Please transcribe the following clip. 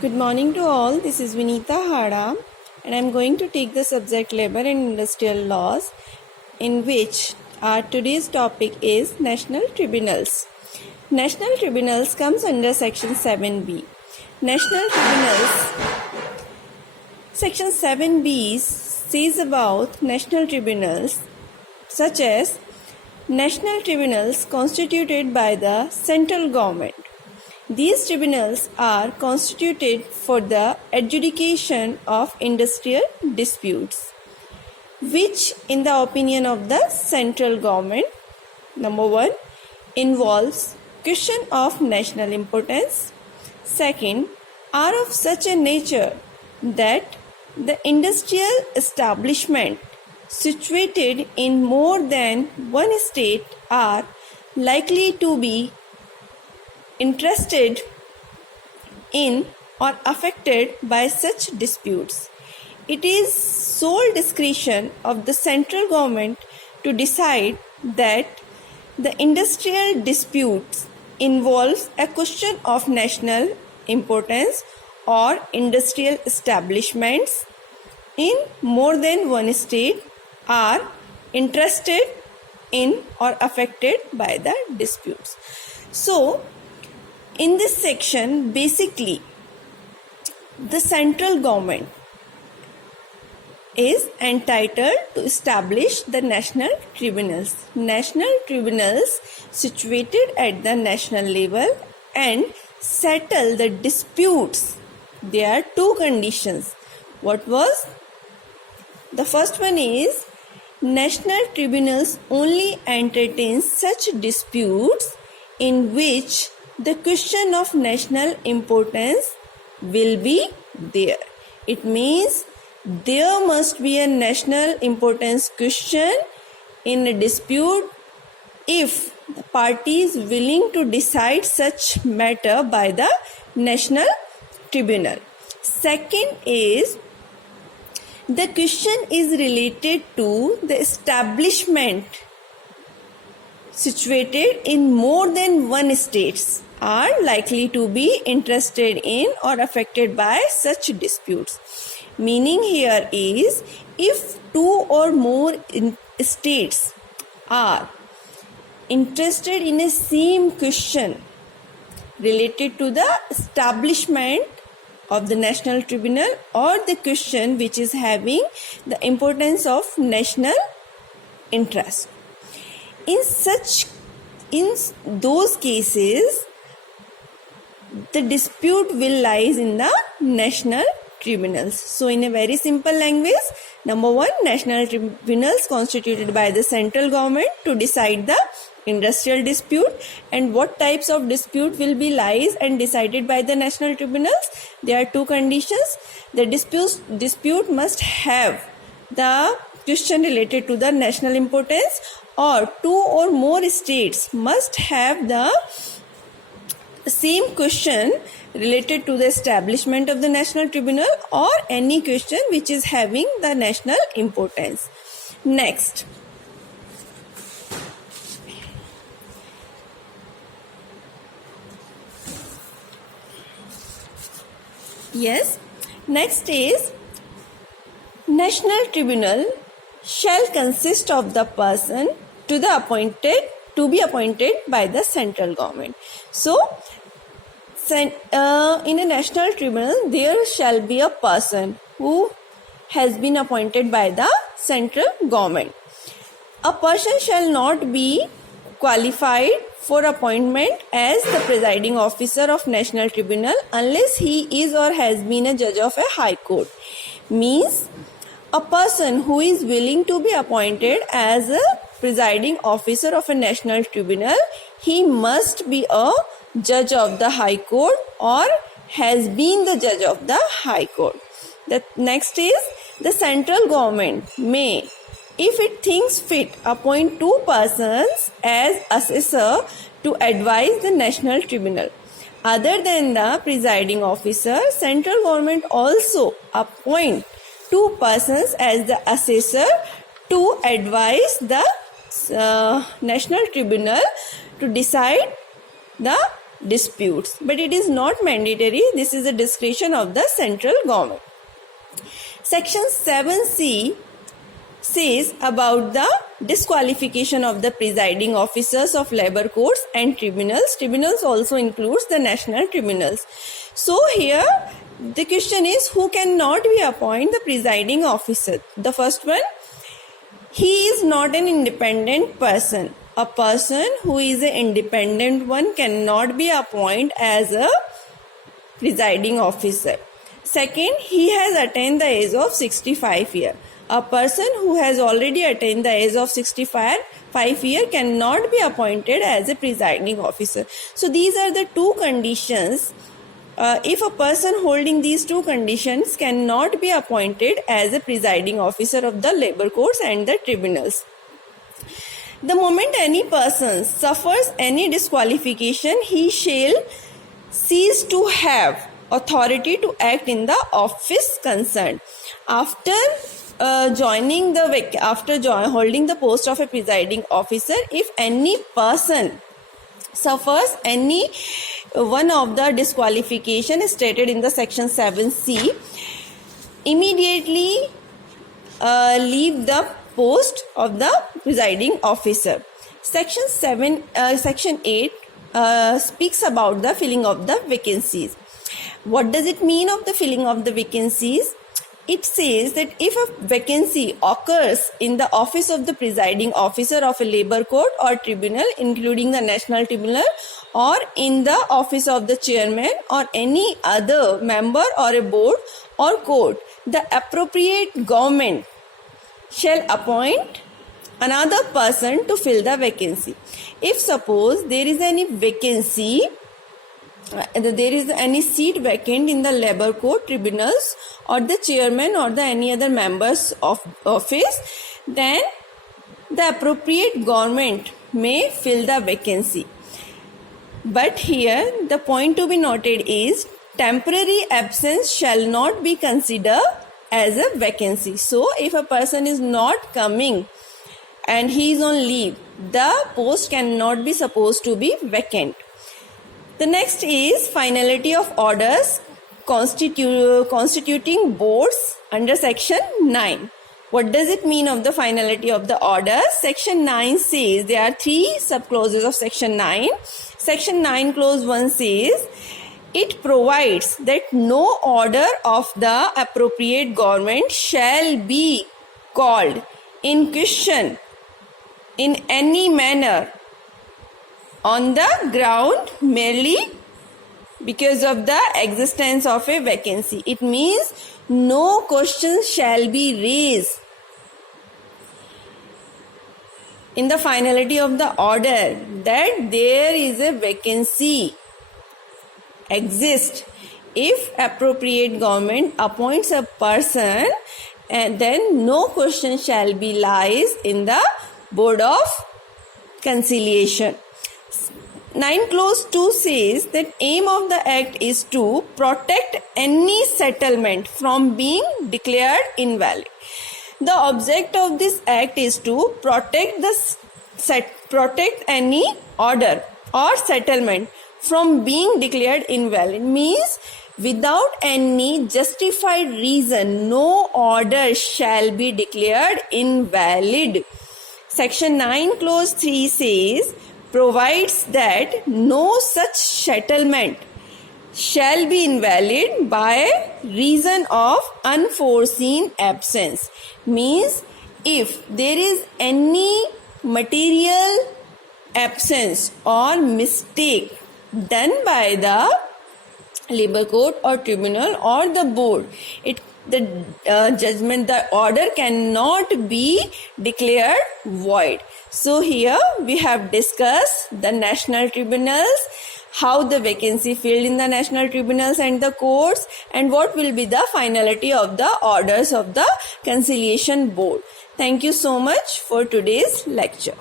Good morning to all. This is Vinita Hada and I am going to take the subject Labor and Industrial Laws, in which our today's topic is National Tribunals. National Tribunals comes under Section 7B. National Tribunals, Section 7B says about National Tribunals such as National Tribunals constituted by the central government. These tribunals are constituted for the adjudication of industrial disputes, which, in the opinion of the central government, number 1, involves question of national importance. Second, are of such a nature that the industrial establishment situated in more than one state are likely to be interested in or affected by such disputes. It is sole discretion of the central government to decide that the industrial disputes involves a question of national importance or industrial establishments in more than one state are interested in or affected by the disputes. So, in this section, basically, the central government is entitled to establish the national tribunals. National tribunals situated at the national level and settle the disputes. There are two conditions. What was? The first one is national tribunals only entertain such disputes in which the question of national importance will be there. It means there must be a national importance question in a dispute if the party is willing to decide such matter by the national tribunal. Second is the question is related to the establishment situated in more than one states are likely to be interested in or affected by such disputes. Meaning here is, if two or more states are interested in a same question related to the establishment of the national tribunal or the question which is having the importance of national interest. In those cases, the dispute will lies in the national tribunals. So, in a very simple language, number 1, national tribunals constituted by the central government to decide the industrial dispute. And what types of dispute will be lies and decided by the national tribunals? There are two conditions. The dispute must have the question related to the national importance, or two or more states must have the same question related to the establishment of the national tribunal or any question which is having the national importance. Next, next is national tribunal shall consist of the person to be appointed by the central government. So, in a national tribunal, there shall be a person who has been appointed by the central government. A person shall not be qualified for appointment as the presiding officer of national tribunal unless he is or has been a judge of a high court. Means, a person who is willing to be appointed as a presiding officer of a national tribunal, he must be a judge of the high court or has been the judge of the high court. The next is the central government may, if it thinks fit, appoint two persons as assessor to advise the national tribunal. Other than the presiding officer, central government also appoint two persons as the assessor to advise the national tribunal to decide the disputes, but it is not mandatory. This is a discretion of the central government. Section 7C says about the disqualification of the presiding officers of labor courts and tribunals. Tribunals also includes the national tribunals. So here the question is, who cannot be appointed the presiding officer? The first one, he is not an independent person. A person who is an independent one cannot be appointed as a presiding officer. Second, he has attained the age of 65 years. A person who has already attained the age of 65 years cannot be appointed as a presiding officer. So these are the two conditions. If a person holding these two conditions cannot be appointed as a presiding officer of the labor courts and the tribunals. The moment any person suffers any disqualification, he shall cease to have authority to act in the office concerned. After holding the post of a presiding officer, if any person suffers any one of the disqualification stated in the section 7C, immediately leave the post of the presiding officer. Section 8 speaks about the filling of the vacancies. What does it mean of the filling of the vacancies? It says that if a vacancy occurs in the office of the presiding officer of a labor court or tribunal, including the national tribunal, or in the office of the chairman or any other member or a board or court, the appropriate government shall appoint another person to fill the vacancy. If suppose there is any vacancy, there is any seat vacant in the labor court, tribunals, or the chairman or the any other members of office, then the appropriate government may fill the vacancy. But here the point to be noted is, temporary absence shall not be considered as a vacancy. So if a person is not coming and he is on leave, the post cannot be supposed to be vacant. The next is finality of orders constituting boards under section 9. What does it mean of the finality of the orders? Section 9 says, there are 3 subclauses of section 9. Section 9 clause 1 says, it provides that no order of the appropriate government shall be called in question in any manner on the ground merely because of the existence of a vacancy. It means no question shall be raised in the finality of the order that there is a vacancy exists. If appropriate government appoints a person, and then no question shall be lies in the board of conciliation. 9 clause 2 says that aim of the act is to protect any settlement from being declared invalid. The object of this act is to protect any order or settlement from being declared invalid. Means without any justified reason, no order shall be declared invalid. Section 9 clause 3 says, provides that no such settlement shall be invalid by reason of unforeseen absence. Means if there is any material absence or mistake done by the labor court or tribunal or the board, the order cannot be declared void. So here we have discussed the national tribunals, how the vacancy filled in the national tribunals and the courts, and what will be the finality of the orders of the conciliation board. Thank you so much for today's lecture.